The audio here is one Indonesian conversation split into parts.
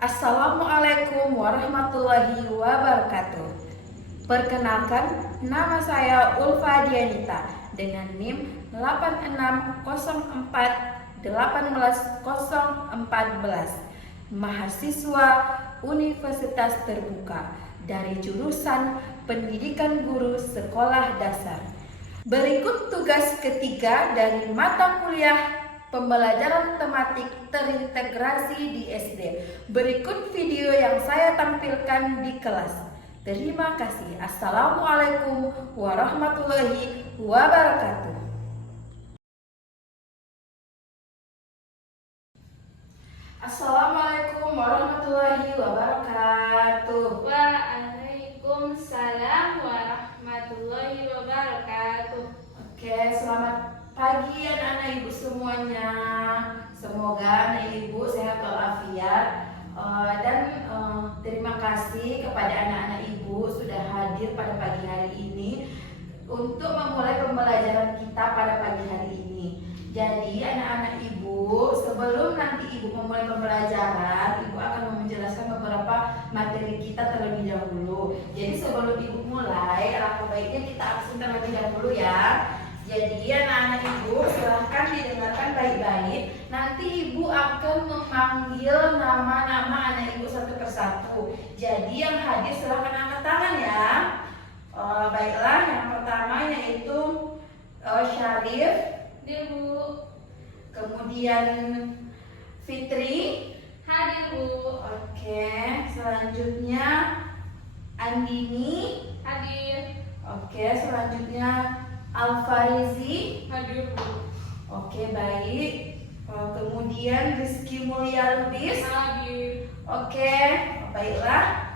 Assalamualaikum warahmatullahi wabarakatuh. Perkenalkan, nama saya Ulfa Dianita dengan NIM 8604 mahasiswa Universitas Terbuka dari jurusan Pendidikan Guru Sekolah Dasar. Berikut tugas ketiga dari mata kuliah pembelajaran tematik terintegrasi di SD. Berikut video yang saya tampilkan di kelas. Terima kasih. Assalamualaikum warahmatullahi wabarakatuh. Assalamualaikum warahmatullahi wabarakatuh. Waalaikumsalam warahmatullahi wabarakatuh. Oke, selamat pagi anak-anak ibu semuanya. Semoga anak ibu sehat walafiat. Dan terima kasih kepada anak-anak ibu sudah hadir pada pagi hari ini untuk memulai pembelajaran kita pada pagi hari ini. Jadi anak-anak ibu, sebelum nanti ibu memulai pembelajaran, ibu akan menjelaskan beberapa materi kita terlebih dahulu. Jadi sebelum ibu mulai, alangkah baiknya kita absen terlebih dahulu ya. Jadi anak-anak ibu silahkan didengarkan baik-baik. Nanti ibu akan memanggil nama-nama anak ibu satu persatu. Jadi yang hadir silahkan angkat tangan ya. Baiklah, yang pertama yaitu Syarif, Bu. kemudian Fitri, Hadir, Bu. oke, selanjutnya Andini, Hadir. oke, selanjutnya Alfarizi, Hadir, Bu. oke, baik. Kemudian Rizky Mulya Lubis, Hadir. oke, baiklah.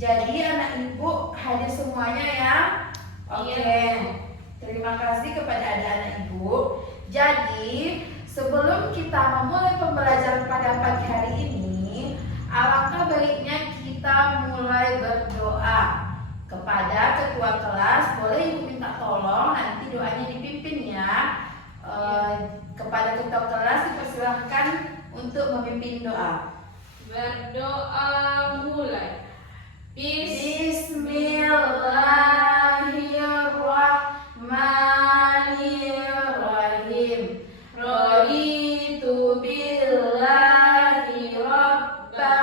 Jadi anak ibu hadir semuanya ya. Oke, Iya. terima kasih kepada anak-anak ibu. Jadi sebelum kita memulai pembelajaran pada pagi hari ini, alangkah baiknya kita mulai berdoa kepada ketua kelas. Boleh ibu minta tolong nanti doanya dipimpin ya. Kepada ketua kelas dipersilahkan untuk memimpin doa. Berdoa mulai. Bismillahirrahmanirrahim. Raditu billahi rabba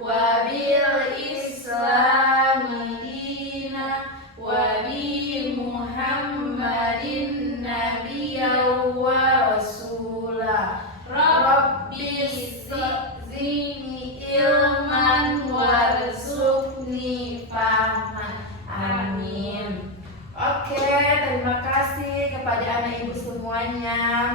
wa bil islami dina wa bi Muhammadin nabiyyan wa rasula. Rabbi zidni ilman warzuqni fahman. Amin. Oke, terima kasih kepada anak ibu semuanya.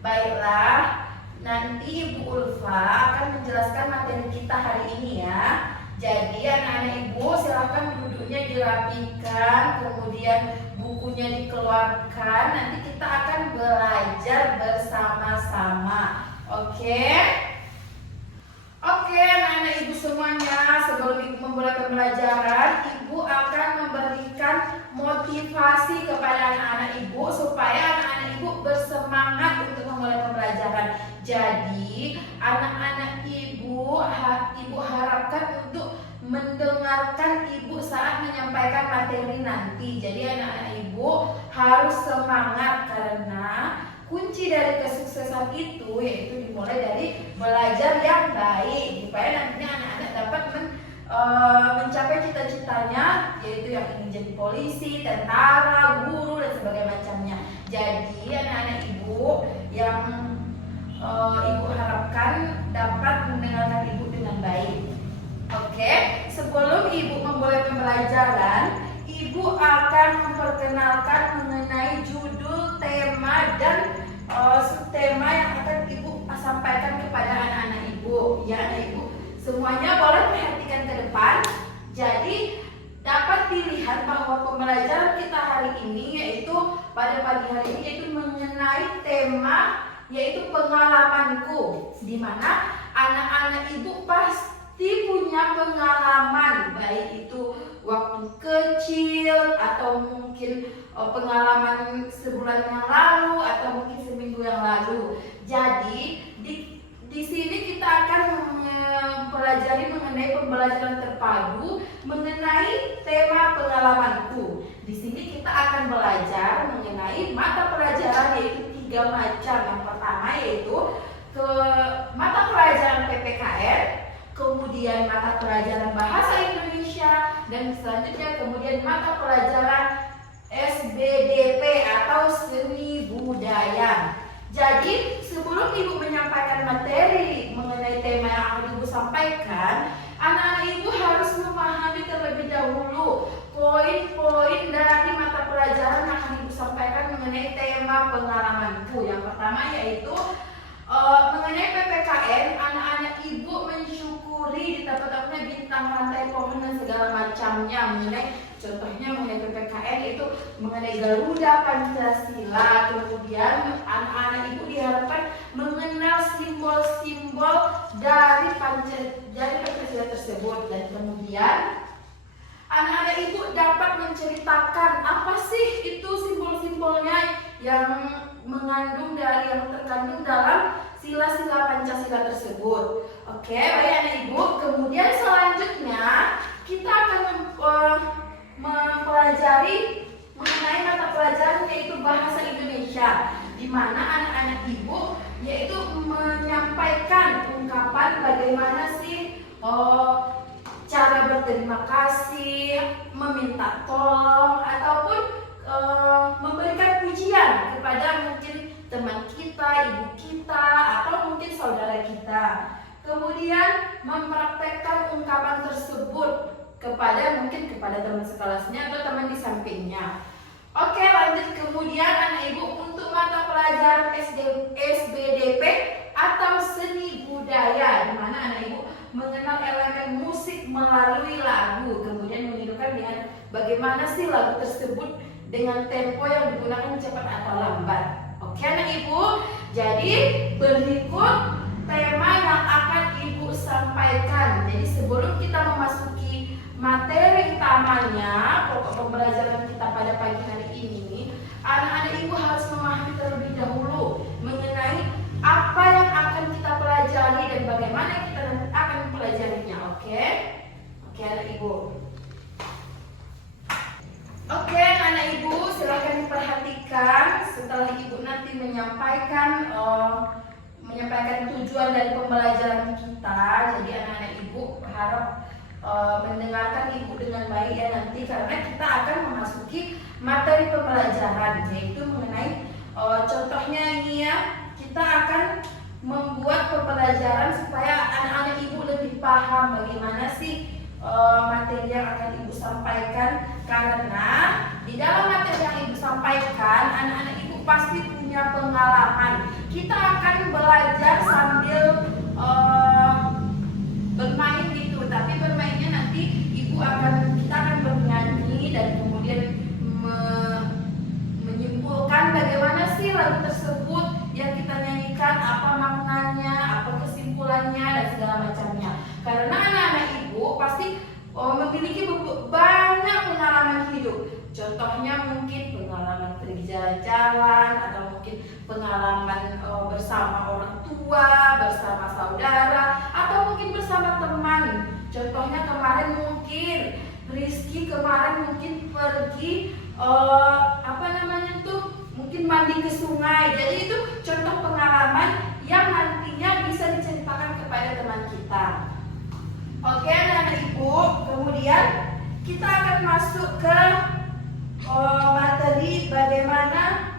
Baiklah, nanti Ibu Ulfa akan menjelaskan materi kita hari ini ya. Jadi anak-anak ibu silahkan duduknya dirapikan, kemudian bukunya dikeluarkan. Nanti kita akan belajar bersama-sama. Oke? Oke, anak-anak ibu semuanya, sebelum ibu memulai pembelajaran, ibu akan memberikan motivasi kepada anak-anak ibu supaya anak-anak ibu bersemangat untuk memulai pembelajaran. Jadi, anak-anak ibu harapkan untuk mendengarkan ibu saat menyampaikan materi nanti. Jadi, anak-anak ibu harus semangat karena kunci dari kesuksesan itu yaitu dimulai dari belajar yang baik supaya nantinya anak-anak dapat mencapai cita-citanya, yaitu yang ingin jadi polisi, tentara, guru dan sebagainya macamnya. Jadi anak-anak ibu yang ibu harapkan dapat mendengarkan ibu dengan baik. Oke, sebelum ibu memulai pembelajaran, ibu akan memperkenalkan mengenai judul, tema, dan subtema yang akan ibu sampaikan kepada anak-anak ibu. Ya, anak ibu semuanya boleh perhatikan ke depan. Jadi dapat dilihat bahwa pembelajaran kita hari ini yaitu pada pagi hari ini yaitu mengenai tema yaitu pengalamanku, di mana anak-anak ibu pasti punya pengalaman, baik itu waktu kecil atau mungkin pengalaman sebulan yang lalu atau mungkin seminggu yang lalu. Jadi di sini kita akan mempelajari mengenai mengenai pembelajaran terpadu mengenai tema pengalamanku. Di sini kita akan belajar mengenai mata pelajaran yaitu 3 macam. Yang pertama yaitu mata pelajaran PPKN, kemudian mata pelajaran bahasa Indonesia, dan selanjutnya kemudian mata pelajaran SBDP atau seni budaya. Jadi sebelum Ibu menyampaikan materi mengenai tema yang akan Ibu sampaikan, anak-anak Ibu harus memahami terlebih dahulu poin-poin dari mata pelajaran yang akan Ibu sampaikan mengenai tema pengalamanku. Yang pertama yaitu mengenai PPKN, anak-anak Ibu mensyukuri didapatnya bintang, rantai, pohon dan segala macamnya. Contohnya mengenai PPKN itu mengenai Garuda Pancasila. Kemudian anak-anak Ibu diharapkan mengenal simbol-simbol dari Pancasila tersebut, dan kemudian anak-anak Ibu dapat menceritakan apa sih itu simbol-simbolnya yang terkandung dalam sila-sila Pancasila tersebut. Oke, baik anak Ibu. Kemudian selanjutnya kita akan mempelajari mengenai mata pelajaran yaitu bahasa Indonesia, di mana anak-anak Ibu yaitu menyampaikan ungkapan bagaimana sih cara berterima kasih, meminta tolong, ataupun memberikan pujian kepada mungkin teman kita, ibu kita, atau mungkin saudara kita. Kemudian mempraktekkan ungkapan tersebut kepada teman sekelasnya atau teman di sampingnya. Oke, lanjut. Kemudian anak Ibu untuk mata pelajaran SBDP atau seni budaya, di mana anak Ibu mengenal elemen musik melalui lagu, kemudian menunjukkan dengan bagaimana sih lagu tersebut dengan tempo yang digunakan cepat atau lambat. Oke anak Ibu, jadi berikut tema yang akan Ibu sampaikan. Jadi sebelum kita memasuki materi utamanya, pokok pembelajaran kita pada pagi hari ini, anak-anak Ibu harus memahami terlebih dahulu mengenai apa yang akan kita pelajari dan bagaimana kita akan mempelajarinya. Oke anak Ibu. Oke anak Ibu, silahkan diperhatikan setelah Ibu nanti menyampaikan tujuan dari pembelajaran kita. Jadi anak-anak Ibu harap mendengarkan Ibu dengan baik ya nanti, karena kita akan memasuki materi pembelajaran yaitu mengenai contohnya ini ya, kita akan membuat pembelajaran supaya anak-anak Ibu lebih paham bagaimana sih materi yang akan Ibu sampaikan, karena di dalam materi yang Ibu sampaikan anak-anak Ibu pasti punya pengalaman. Kita akan belajar sambil bermain gitu, tapi bermainnya nanti kita akan bernyanyi dan kemudian menyimpulkan bagaimana sih lagu tersebut yang kita nyanyikan, apa maknanya, apa kesimpulannya dan segala macamnya. Karena anak-anak Ibu pasti memiliki banyak pengalaman hidup. Contohnya mungkin pengalaman pergi jalan-jalan, atau mungkin pengalaman bersama orang tua, bersama saudara, atau mungkin bersama teman. Contohnya kemarin mungkin Rizky mungkin pergi mungkin mandi ke sungai. Jadi itu contoh pengalaman yang nantinya bisa diceritakan kepada teman kita. Oke anak-anak Ibu, kemudian kita akan masuk ke materi bagaimana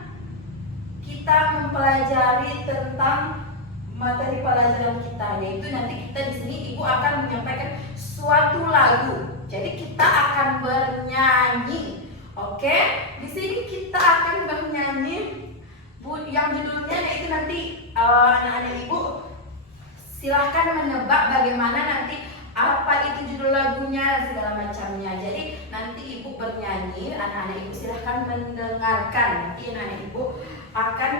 kita mempelajari tentang materi pelajaran kita, yaitu nanti kita di sini Ibu akan menyampaikan suatu lagu. Jadi kita akan bernyanyi. Oke, di sini kita akan bernyanyi yang judulnya yaitu nanti anak-anak Ibu silahkan menebak bagaimana nanti apa itu judul lagunya segala macamnya. Jadi nanti Ibu bernyanyi, anak-anak Ibu silahkan mendengarkan. Nanti anak-anak Ibu akan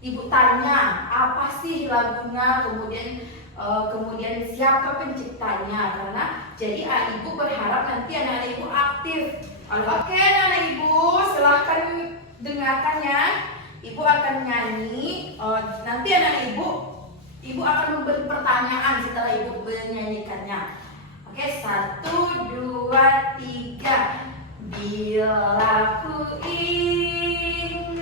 Ibu tanya apa sih lagunya, kemudian siapa penciptanya. Karena jadi Ibu berharap nanti anak-anak Ibu aktif. Oke anak-anak Ibu silahkan dengarkan ya. Ibu akan nyanyi. Nanti anak-anak Ibu akan memberi pertanyaan setelah ibu menyanyikannya. Oke, 1, 2, 3. Bila ku ingat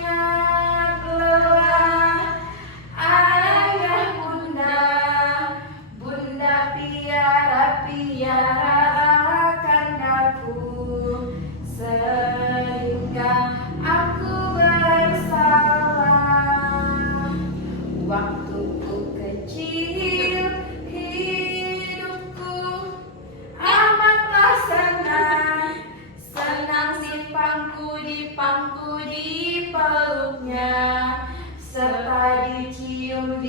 lelah ayah bunda, bunda piara-piara akan aku, sehingga aku bersalah. Waktu ku kecil, hidupku amatlah senang, senang dipangku di peluknya, serta dicium,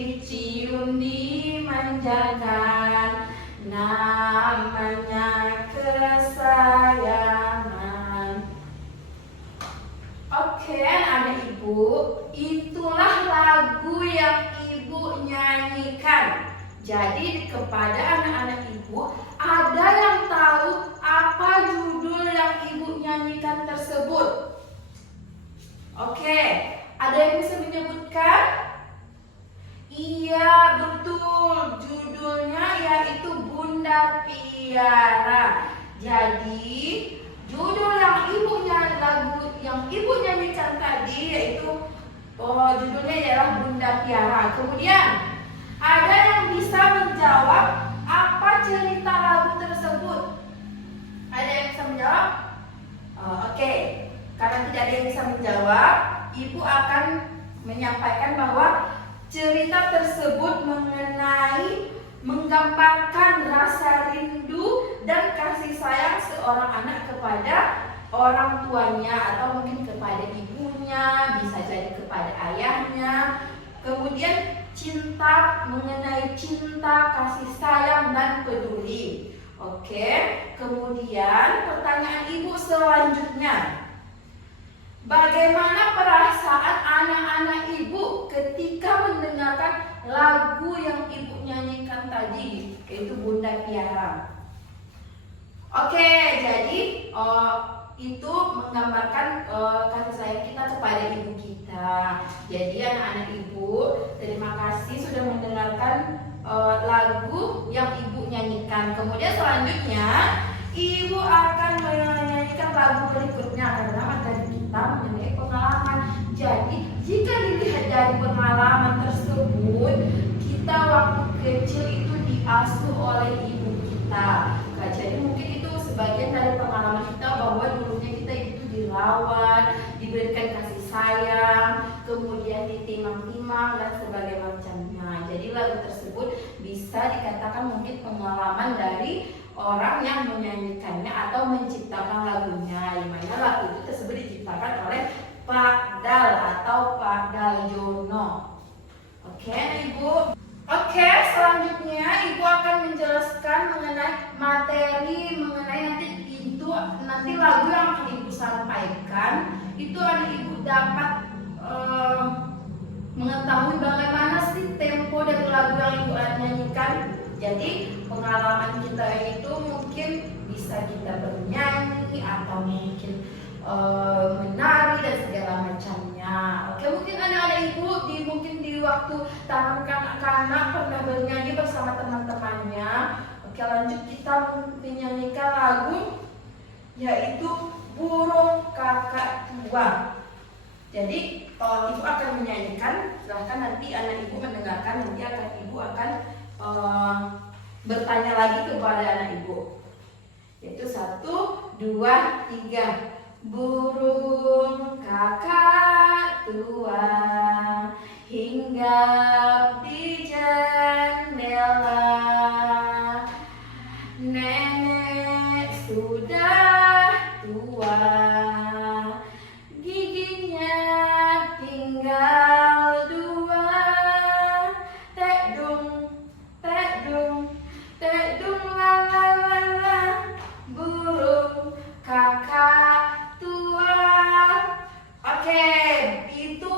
dimanjakan, namanya kesayangan. Oke, anak ibu, itulah lagu yang ibu nyanyikan. Jadi kepada anak-anak ibu, ada yang tahu apa judul yang ibu nyanyikan tersebut? Oke, ada yang bisa menyebutkan? Iya, betul. Judulnya yaitu Bunda Piara. Jadi judul lagu yang ibu nyanyikan tadi yaitu judulnya ialah Bunda Piara. Kemudian ada yang bisa menjawab apa cerita lagu tersebut? Ada yang bisa menjawab? Oke. Karena tidak ada yang bisa menjawab, ibu akan menyampaikan bahwa cerita tersebut menggambarkan rasa rindu dan kasih sayang seorang anak kepada orang tuanya, atau mungkin kepada ibunya, bisa jadi kepada ayahnya. Kemudian mengenai cinta, kasih sayang, dan peduli. Oke, kemudian pertanyaan ibu selanjutnya. Bagaimana perasaan anak-anak ibu ketika mendengarkan lagu yang ibu nyanyikan tadi, yaitu Bunda Piara? Oke, jadi itu menggambarkan kasih sayang kita kepada ibu kita. Jadi anak-anak ibu, terima kasih sudah mendengarkan lagu yang ibu nyanyikan. Kemudian selanjutnya ibu akan menyanyikan lagu berikutnya karena materi kita mengenai pengalaman. Jadi jika dilihat dari pengalaman tersebut, kita waktu kecil itu diasuh oleh ibu kita. Jadi mungkin itu sebagian dari pengalaman kita bahwa dulunya kita itu dirawat, diberikan kasih sayang, kemudian ditimang-timang dan sebagainya macamnya. Jadi lagu tersebut bisa dikatakan mungkin pengalaman dari orang yang menyanyikannya atau menciptakan lagunya. Di mana lagu itu tersebut diciptakan oleh Pak Dal atau Pak Daljono. Oke, Ibu. Oke, selanjutnya Ibu akan menjelaskan mengenai materi nanti lagu yang akan Ibu sampaikan itu anak Ibu dapat mengetahui bagaimana sih tempo dari lagu yang Ibu nyanyikan. Jadi pengalaman kita itu mungkin bisa kita bernyanyi atau mungkin menari dan segala macamnya. Oke, mungkin anak-anak ibu mungkin di waktu taman kanak-kanak pernah bernyanyi bersama teman-temannya. Oke, lanjut kita menyanyikan lagu yaitu Burung Kakak Tua. Jadi ibu akan menyanyikan, silahkan nanti anak ibu mendengarkan, nanti ibu akan bertanya lagi kepada anak ibu. Yaitu 1, 2, 3. Burung kakak tua hinggap di jendela, nenek sudah tua, giginya tinggal 2, tek dung la la la la, burung kakak tua. Oke, itu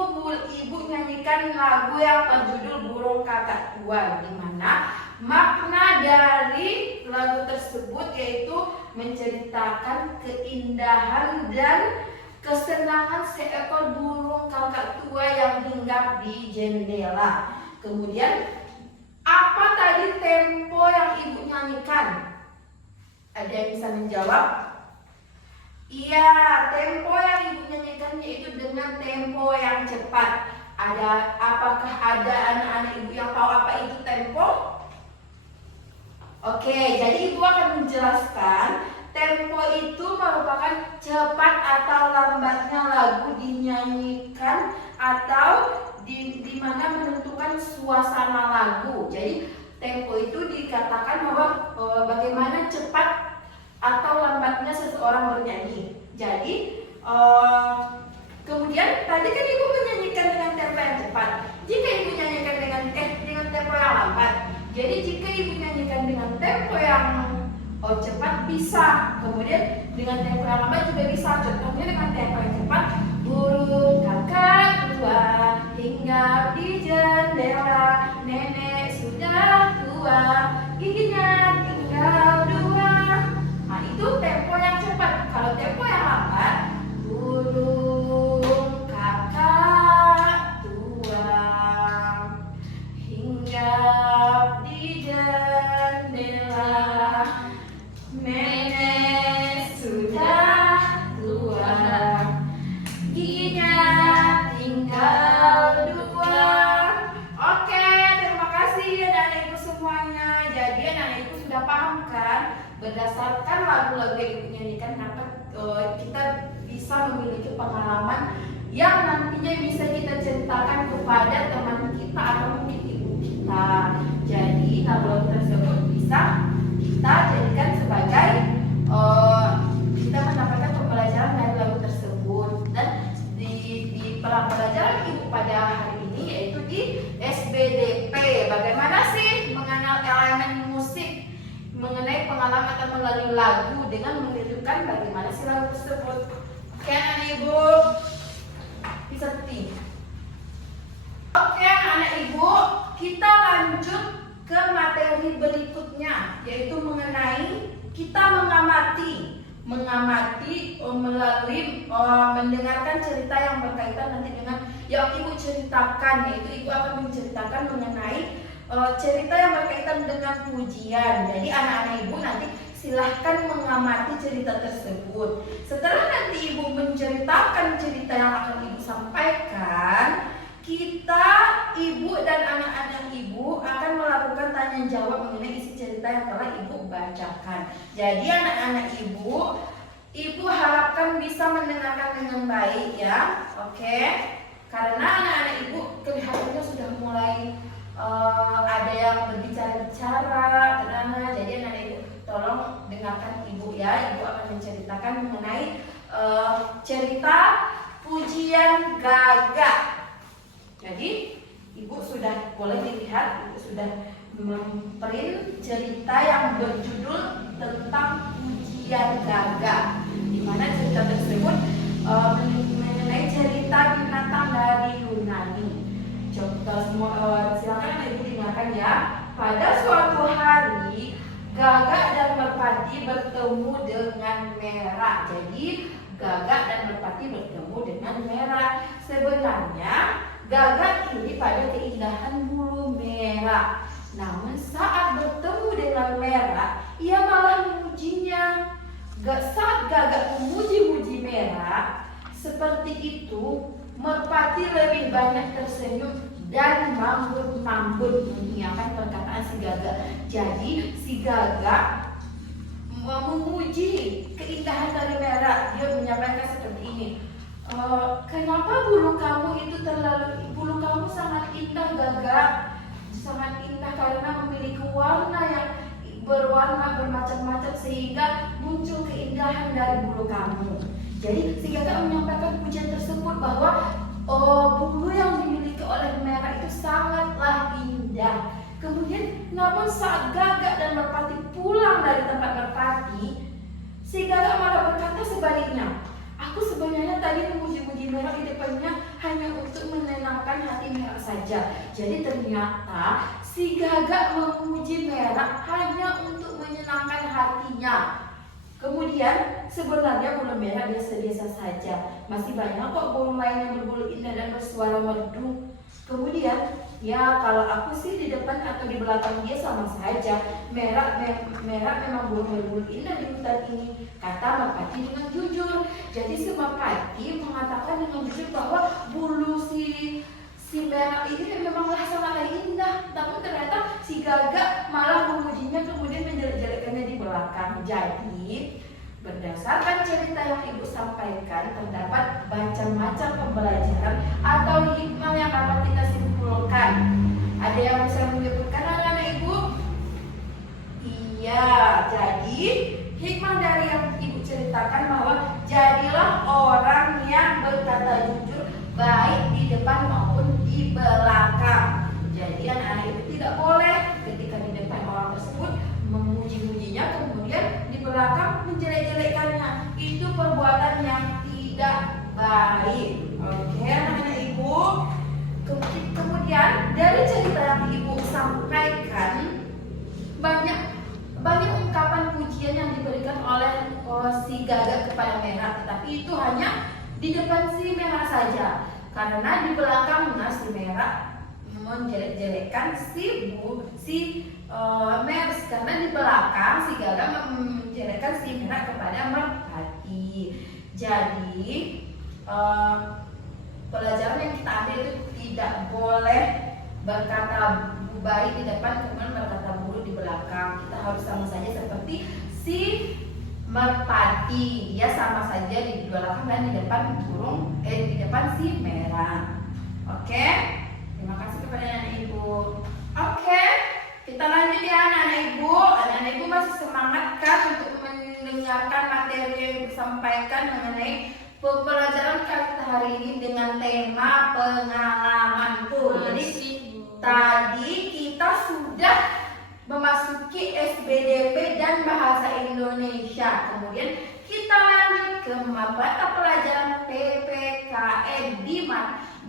ibu nyanyikan lagu yang berjudul Burung Kakak Tua, di mana makna dari lagu tersebut yaitu menceritakan keindahan dan kesenangan seekor burung kakak tua yang hinggap di jendela. Kemudian tadi tempo yang ibu nyanyikan? Ada yang bisa menjawab? Iya, tempo yang ibu nyanyikan yaitu dengan tempo yang cepat. Apakah ada anak-anak ibu yang tahu apa itu tempo? Oke, jadi ibu akan menjelaskan tempo itu merupakan cepat atau lambatnya lagu dinyanyikan atau di mana menentukan suasana lagu. Jadi tempo itu dikatakan bahwa bagaimana cepat atau lambatnya seseorang bernyanyi. Jadi kemudian tadi kan ibu menyanyikan dengan tempo yang cepat. Jika ibu nyanyikan dengan tempo yang lambat, jadi jika ibu nyanyikan dengan tempo yang cepat bisa, kemudian dengan tempo yang lambat juga bisa. Contohnya dengan tempo yang cepat, burung kakak tua hinggap di jendela, nenek sudah tua, giginya tinggal dua. Nah itu tempo yang cepat. Kalau tempo yang lambat, burung kakak tua hinggap di jendela, nenek sudah tua, giginya tinggal dua. Oke, terima kasih anak-anak ibu semuanya. Jadi anak-anak ibu sudah paham kan? Berdasarkan lagu-lagu yang ibu nyanyikan, kita bisa memiliki pengalaman yang nantinya bisa kita ceritakan kepada teman kita atau mungkin ibu kita. Jadi lagu-lagu tersebut bisa kita jadikan sebagai kita mendapatkan pembelajaran dari lagu tersebut. Dan di pelajaran ibu pada hari ini yaitu di SBDP, bagaimana sih mengenal elemen musik, mengenai pengalaman atau melalui lagu dengan menunjukkan bagaimana sih lagu tersebut. Oke anak ibu, bisa seperti. Oke anak ibu, kita lanjut ke materi berikutnya, yaitu mengenai kita mengamati melalui mendengarkan cerita yang berkaitan nanti dengan yang ibu ceritakan, yaitu ibu akan menceritakan mengenai cerita yang berkaitan dengan pujian. Jadi anak-anak ibu nanti silahkan mengamati cerita tersebut. Setelah nanti ibu menceritakan cerita yang akan ibu sampaikan, ibu dan anak-anak ibu akan melakukan tanya jawab mengenai isi cerita yang telah ibu bacakan. Jadi anak-anak ibu harapkan bisa mendengarkan dengan baik ya. Oke. Karena anak-anak ibu kelihatannya sudah mulai ada yang berbicara-bicara, jadi anak-anak ibu tolong dengarkan ibu ya. Ibu akan menceritakan mengenai cerita pujian gagak. Jadi ibu sudah boleh dilihat, ibu sudah memprint cerita yang berjudul tentang pujian gagak, di mana cerita tersebut mengenai cerita binatang dari Yunani. Coba semua silakan ibu dengarkan ya. Pada suatu hari gagak dan merpati bertemu dengan merah. Jadi gagak dan merpati bertemu dengan merah. Sebenarnya gagak ini pada keindahan bulu merah. Namun saat bertemu dengan merah, ia malah memujinya. Saat gagak memuji-muji merah, seperti itu merpati lebih banyak tersenyum dan mambut-mambut mengiyakan perkataan si gagak. Jadi si gagak memuji keindahan dari merah. Dia menyampaikan seperti ini. Kenapa bulu kamu sangat indah gagak, sangat indah karena memiliki warna yang berwarna bermacam-macam sehingga muncul keindahan dari bulu kamu. Jadi si gagak menyampaikan pujian tersebut bahwa bulu yang dimiliki oleh merah itu sangatlah indah. Kemudian namun saat gagak dan merpati pulang dari tempat merpati, si gagak malah berkata sebaliknya. Aku sebenarnya tadi memuji-muji merah di depannya hanya untuk menenangkan hati merah saja. Jadi ternyata si gagak memuji merah hanya untuk menyenangkan hatinya. Kemudian sebenarnya bulu merah biasa-biasa saja. Masih banyak kok burung lain yang berbulu indah dan bersuara merdu. Kemudian Ya, kalau aku sih di depan atau di belakang dia sama saja. Merah memang burung indah di hutan ini, kata merpati dengan jujur. Jadi si merpati mengatakan dengan jujur bahwa bulu si merah ini memanglah sangatlah indah. Namun ternyata si gagak malah memujinya kemudian menjelek-jelekannya di belakang. Jadi berdasarkan cerita yang ibu sampaikan, terdapat macam-macam pembelajaran atau hikmah yang dapat kita simpulkan. Ada yang bisa menyebutkan anak-anak ibu? Iya, jadi hikmah dari yang ibu ceritakan bahwa jadilah orang yang berkata jujur baik di depan maupun di belakang. Jadi anak-anak ibu tidak boleh ketika di depan orang tersebut memuji-mujinya, kemudian di belakang menjelek-jelekannya. Itu perbuatan yang tidak baik. Oke, anak-anak ibu. Kemudian dari cerita yang ibu sampaikan, banyak ungkapan pujian yang diberikan oleh si gagak kepada merah, tetapi itu hanya di depan si merah saja, karena di belakangnya si merah menjelek-jelekan si Mers, karena di belakang si gagak menjelekkan si merah kepada merpati. Jadi pelajaran yang kita ambil itu tidak boleh berkata baik di depan kemudian berkata buruk di belakang. Kita harus sama saja seperti si merpati, dia sama saja di belakang dan di depan di depan si merah. Oke? Terima kasih kepada anak ibu. Oke, kita lanjut ya anak-anak ibu. Anak-anak ibu masih semangat kan untuk mendengarkan materi yang disampaikan mengenai pembelajaran kita hari ini dengan tema pengalamanku. Jadi tadi kita sudah memasuki SBDP dan bahasa Indonesia. Kemudian kita lanjut ke mata pelajaran PPKN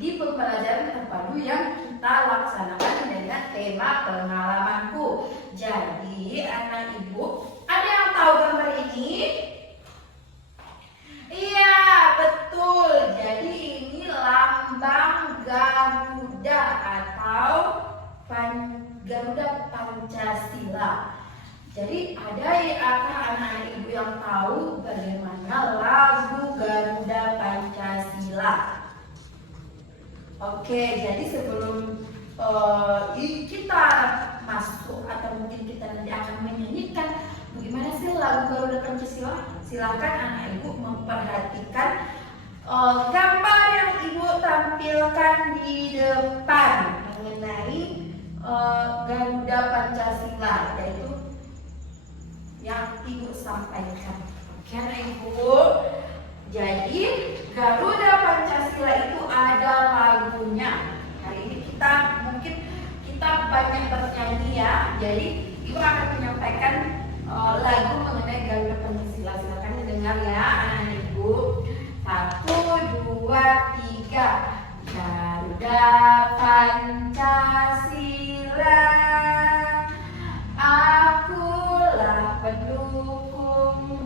di pembelajaran terpadu yang kita laksanakan dengan tema pengalamanku. Jadi anak ibu, ada yang tahu gambar ini? Iya, betul. Jadi ini lambang Garuda atau Garuda Pancasila. Jadi adakah anak-anak ibu yang tahu bagaimana lagu Garuda Pancasila? Oke, jadi sebelum kita masuk atau mungkin kita nanti akan menyanyikan bagaimana sih lagu Garuda Pancasila, silakan anak ibu memperhatikan gambar yang ibu tampilkan di depan mengenai Garuda Pancasila, yaitu yang ibu sampaikan. Oke anak ibu, jadi Garuda Pancasila itu ada lagunya. Hari ini mungkin kita banyak bernyanyi ya. Jadi ibu akan menyampaikan lagu mengenai Garuda Pancasila. Silakan didengar ya anak-anak ibu. 1, 2, 3. Garuda Pancasila, akulah pendukungmu,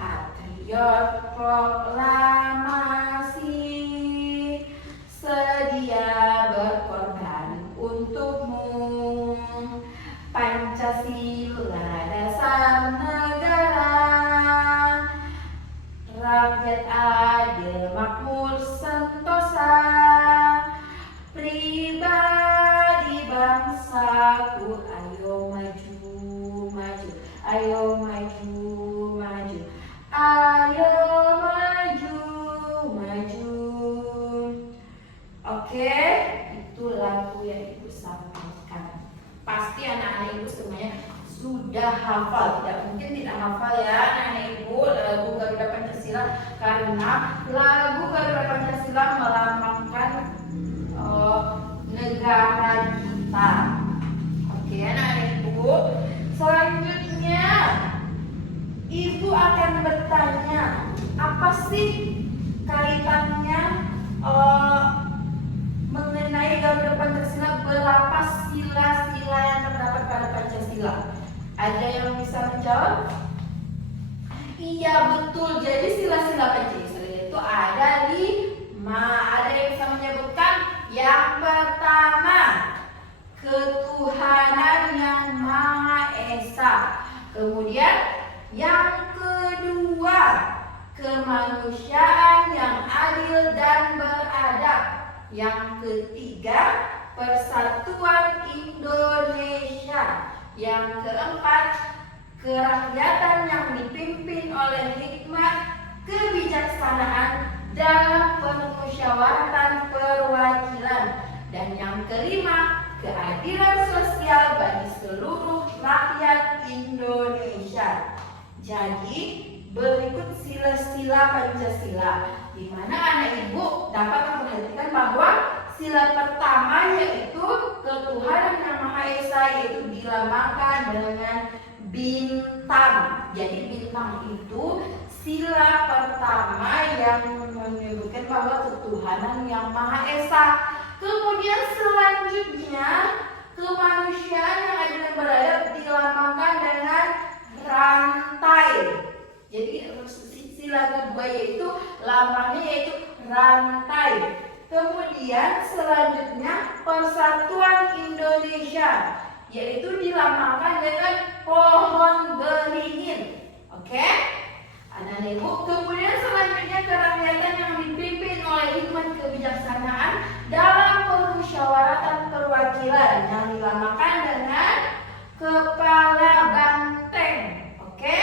patriot proklamasi, sedia berkorban untukmu. Pancasila dasar negara, rakyat adil makmur sentosa, pribadi bangsaku, ayo maju maju, ayo maju maju, ayo maju maju. Oke, itu lagu yang ibu sampaikan. Pasti anak-anak ibu semuanya sudah hafal, tidak mungkin tidak hafal ya anak-anak ibu lagu Garuda Pancasila, karena lagu Garuda Pancasila melambangkan negara kita. Oke anak-anak ibu, selanjutnya ibu akan bertanya, apa sih kaitannya mengenai Garuda Pancasila, berapa sila-sila yang terdapat pada Pancasila? Ada yang bisa menjawab? Iya betul, jadi sila-sila Pancasila itu ada 5. Ada yang bisa menyebutkan Yang pertama, ketuhanan yang Maha Esa. Kemudian yang kedua, kemanusiaan yang adil dan beradab. Yang ketiga, persatuan Indonesia. Yang keempat, kerakyatan yang dipimpin oleh hikmat, kebijaksanaan dalam permusyawaratan perwakilan. Dan yang kelima, keadilan sosial bagi seluruh rakyat Indonesia. Jadi berikut sila-sila Pancasila, di mana anak ibu dapat memperhatikan bahwa sila pertama yaitu ketuhanan yang Maha Esa, yaitu dilambangkan dengan bintang. Jadi bintang itu sila pertama yang menyebutkan bahwa ketuhanan yang Maha Esa. Kemudian selanjutnya, kemanusiaan yang adil dan beradab dilambangkan dengan rantai. Jadi sila kedua yaitu lambangnya yaitu rantai. Kemudian selanjutnya persatuan Indonesia, yaitu dilambangkan dengan pohon beringin. Oke? Anak-anak ibu, kemudian selanjutnya kerakyatan yang dipimpin oleh hikmat kebijaksanaan dalam permusyawaratan perwakilan, yang dilambangkan dengan kepala banteng. Oke?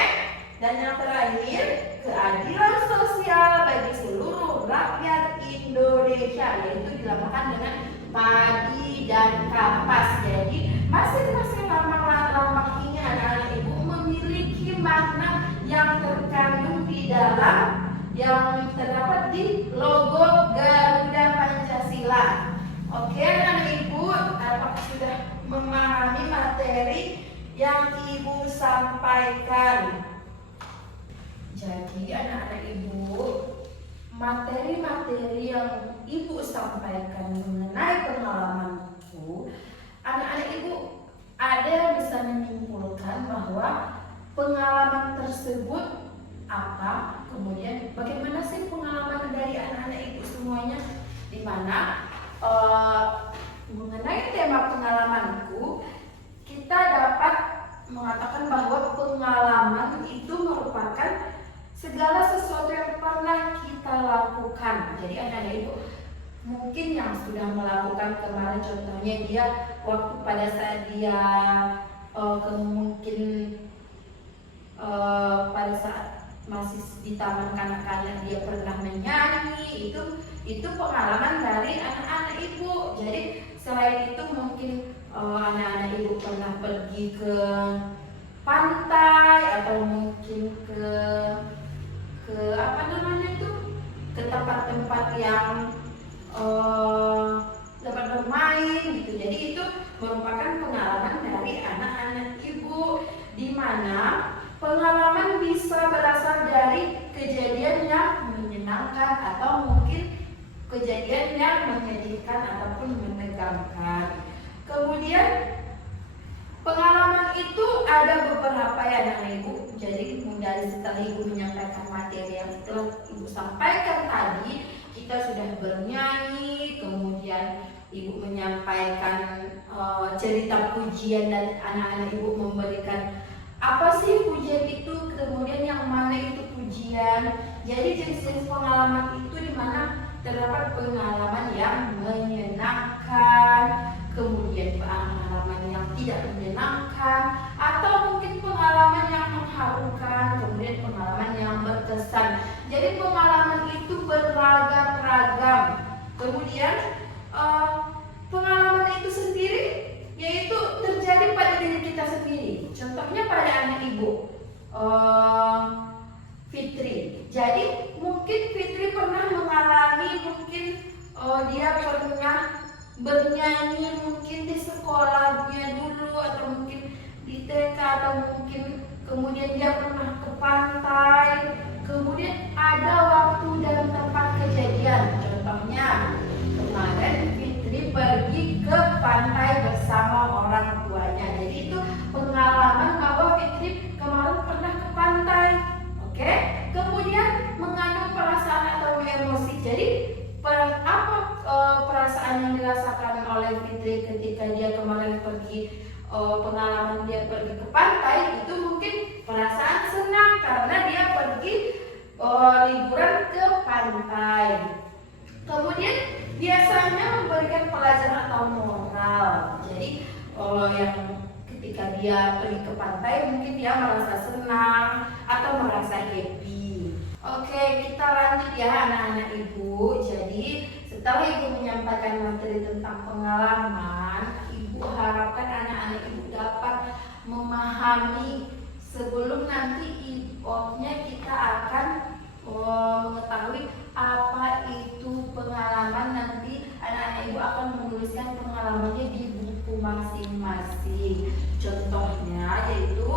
Dan yang terakhir, keadilan sosial bagi seluruh rakyat Indonesia, yaitu dilambangkan dengan padi dan kapas. Jadi masing-masing lambang-lambang ini anak-anak ibu memiliki makna yang terkandung di dalam yang terdapat di logo Garuda Pancasila. Oke anak-anak ibu, apakah sudah memahami materi yang ibu sampaikan? Jadi anak-anak ibu, materi-materi yang ibu sampaikan mengenai pengalamanku, anak-anak ibu ada yang bisa menyimpulkan bahwa pengalaman tersebut apa, kemudian bagaimana sih pengalaman dari anak-anak ibu semuanya, di mana mengenai tema pengalamanku kita dapat mengatakan bahwa pengalaman itu merupakan segala sesuatu yang pernah kita lakukan. Jadi anak-anak ibu mungkin yang sudah melakukan kemarin, contohnya dia waktu pada saat dia mungkin pada saat masih di taman kanak-kanak dia pernah menyanyi, itu pengalaman dari anak-anak ibu. Jadi selain itu mungkin anak-anak ibu pernah pergi ke pantai atau mungkin ke apa namanya itu, ke tempat-tempat yang dapat bermain gitu. Jadi itu merupakan pengalaman dari anak-anak ibu, di mana pengalaman bisa berasal dari kejadian yang menyenangkan atau mungkin kejadian yang menyedihkan ataupun menegangkan. Kemudian pengalaman itu ada beberapa ya anak ibu. Jadi dari setelah ibu menyampaikan materi yang telah ibu sampaikan tadi, kita sudah bernyanyi, kemudian ibu menyampaikan cerita pujian dan anak-anak ibu memberikan apa sih pujian itu, kemudian yang mana itu pujian. Jadi jenis-jenis pengalaman itu di mana terdapat pengalaman yang menyenangkan, kemudian pengalaman yang tidak menyenangkan, atau mungkin pengalaman yang mengharukan, kemudian pengalaman yang berkesan. Jadi pengalaman itu beragam-ragam. Kemudian pengalaman itu sendiri yaitu terjadi pada diri kita sendiri. Contohnya pada anak ibu Fitri. Jadi mungkin Fitri pernah mengalami, mungkin dia pernah bernyanyi mungkin di sekolahnya dulu, atau mungkin di TK, atau mungkin kemudian dia pernah ke pantai, kemudian ada waktu dan tempat kejadian. Contohnya kemarin Fitri pergi ke pantai bersama orang tuanya. Jadi itu pengalaman bahwa Fitri kemarin pernah ke pantai. Oke? Kemudian mengandung perasaan atau emosi. Jadi apa perasaan yang dirasakan oleh Fitri ketika dia kemarin pergi pengalaman dia pergi ke pantai, itu mungkin perasaan senang karena dia pergi liburan ke pantai. Kemudian biasanya memberikan pelajaran atau moral. Jadi yang ketika dia pergi ke pantai mungkin dia merasa senang atau merasa happy. Oke, kita lanjut ya anak-anak ibu. Jadi setelah ibu menyampaikan materi tentang pengalaman, ibu harapkan anak-anak ibu dapat memahami sebelum nanti kita akan mengetahui apa itu pengalaman. Nanti anak-anak ibu akan menuliskan pengalamannya di buku masing-masing. Contohnya yaitu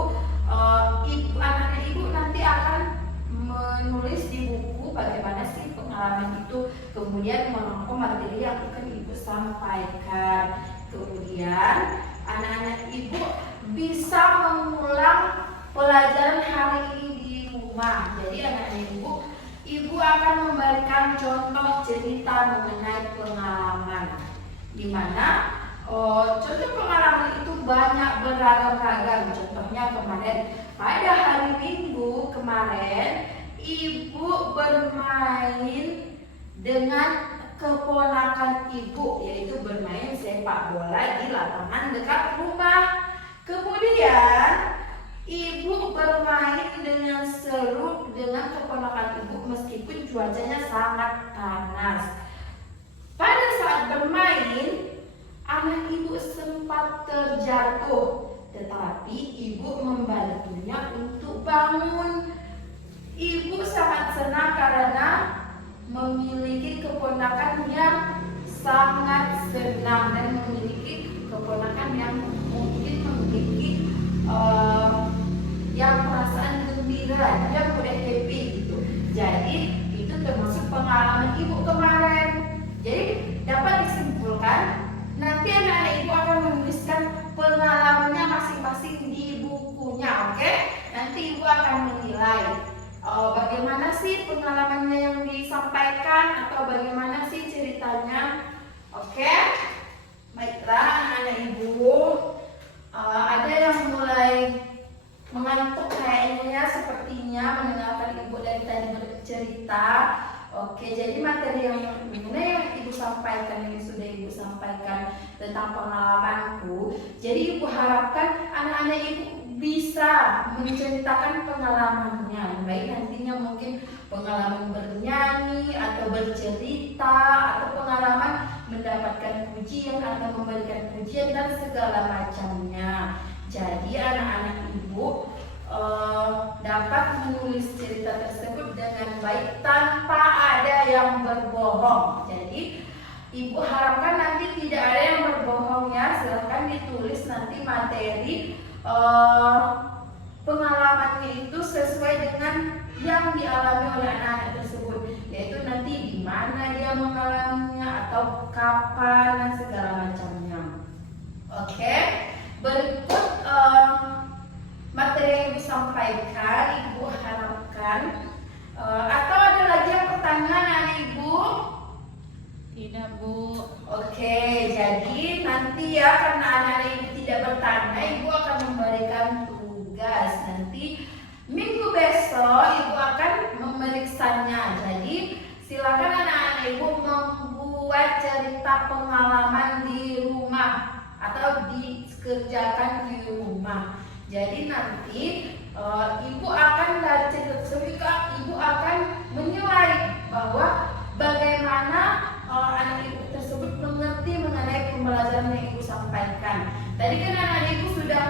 anak-anak ibu nanti akan menulis di buku bagaimana sih pengalaman itu, kemudian merangkum materi yang akan ibu sampaikan. Kemudian anak-anak ibu bisa mengulang pelajaran hari ini di rumah. Jadi anak-anak ibu akan memberikan contoh cerita mengenai pengalaman, di mana contoh pengalaman itu banyak beragam-ragam. Contohnya kemarin pada hari Minggu kemarin ibu bermain dengan keponakan ibu, yaitu bermain sepak bola di lapangan dekat rumah. Kemudian ibu bermain dengan seru dengan keponakan ibu meskipun cuacanya sangat panas. Pada saat bermain, anak ibu sempat terjatuh, tetapi ibu membantunya untuk bangun. Ibu sangat senang karena memiliki keponakan yang sangat senang dan memiliki keponakan yang mungkin memiliki yang perasaan gembira, dia mudah happy gitu. Jadi itu termasuk pengalaman ibu kemarin. Jadi dapat disimpulkan nanti anak-anak ibu akan menuliskan pengalamannya masing-masing di bukunya, oke? Nanti ibu akan menilai bagaimana sih pengalamannya yang disampaikan atau bagaimana sih ceritanya, oke? Baiklah anak-anak ibu, ada yang mulai mengantuk kayaknya, sepertinya mendengarkan ibu dari tadi bercerita. Oke, jadi materi yang ibu sampaikan ini sudah ibu sampaikan tentang pengalamanku. Jadi ibu harapkan anak-anak ibu bisa menceritakan pengalamannya, baik nantinya mungkin pengalaman bernyanyi atau bercerita atau pengalaman mendapatkan pujian atau memberikan pujian dan segala macamnya. Jadi anak-anak ibu dapat menulis cerita tersebut dengan baik tanpa ada yang berbohong. Jadi ibu harapkan nanti tidak ada yang berbohong ya. Silahkan ditulis nanti materi pengalamannya itu sesuai dengan yang dialami oleh anak-anak tersebut, yaitu nanti di mana dia mengalaminya atau kapan dan segala macamnya. Oke, berikut materi yang ibu sampaikan, ibu harapkan atau ada lagi yang pertanyaan anak ibu? Tidak, Bu. Oke, jadi nanti ya karena anak-anak ibu tidak bertanya, ibu akan memberikan tugas. Nanti minggu besok ibu akan memeriksanya. Jadi silakan anak-anak ibu membuat cerita pengalaman di rumah atau dikerjakan di rumah. Jadi nanti ibu akan dari cerita tersebut ibu akan menilai bahwa bagaimana anak ibu tersebut mengerti mengenai pembelajaran yang ibu sampaikan. Tadi kan anak ibu sudah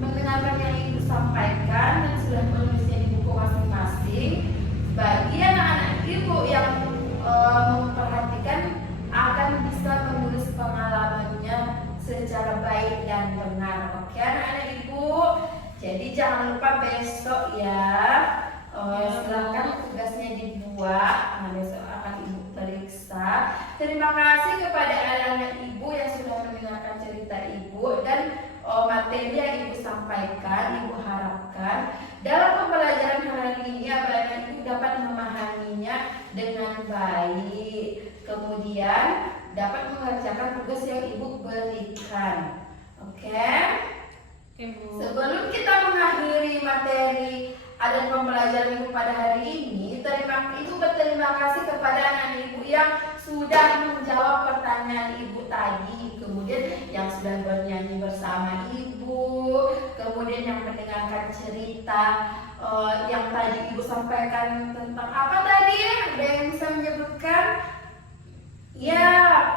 mendengarkan yang ibu sampaikan dan sudah menulisnya di buku masing-masing. Bagi anak-anak ibu yang memperhatikan akan bisa menulis pengalamannya secara baik dan benar. Oke anak-anak ibu, jadi jangan lupa besok ya, silakan tugasnya dibuat. Nah, besok akan ibu periksa. Terima kasih kepada anak-anak ibu yang sudah mendengarkan cerita ibu dan materi yang ibu sampaikan. Ibu harapkan dalam pembelajaran hari ini anak-anak ibu dapat memahaminya dengan baik, kemudian dapat mengerjakan tugas tugas yang Ibu berikan. Oke? Oke, Bu. Sebelum kita mengakhiri materi adat pembelajaran Ibu pada hari ini, Ibu berterima kasih kepada anak Ibu yang sudah menjawab pertanyaan Ibu tadi, kemudian yang sudah bernyanyi bersama Ibu, kemudian yang mendengarkan cerita yang tadi Ibu sampaikan tentang apa tadi ya? Ada yang bisa menyebutkan? Ya,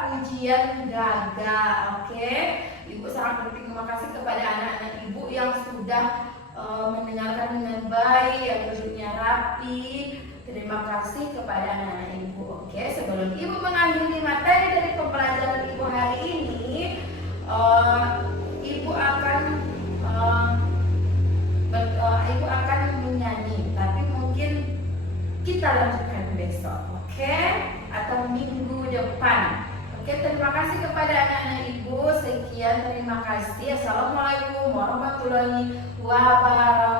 pujian gaga. Oke. Ibu sangat berterima kasih kepada anak-anak Ibu yang sudah mendengarkan dengan baik, yang duduknya rapi. Terima kasih kepada anak-anak Ibu. Oke, sebelum Ibu mengakhiri materi dari pembelajaran Ibu hari ini, Ibu akan menyanyi, tapi mungkin kita lanjutkan besok, oke? Atau minggu depan. Oke, terima kasih kepada anak-anak Ibu. Sekian, terima kasih. Assalamualaikum warahmatullahi wabarakatuh.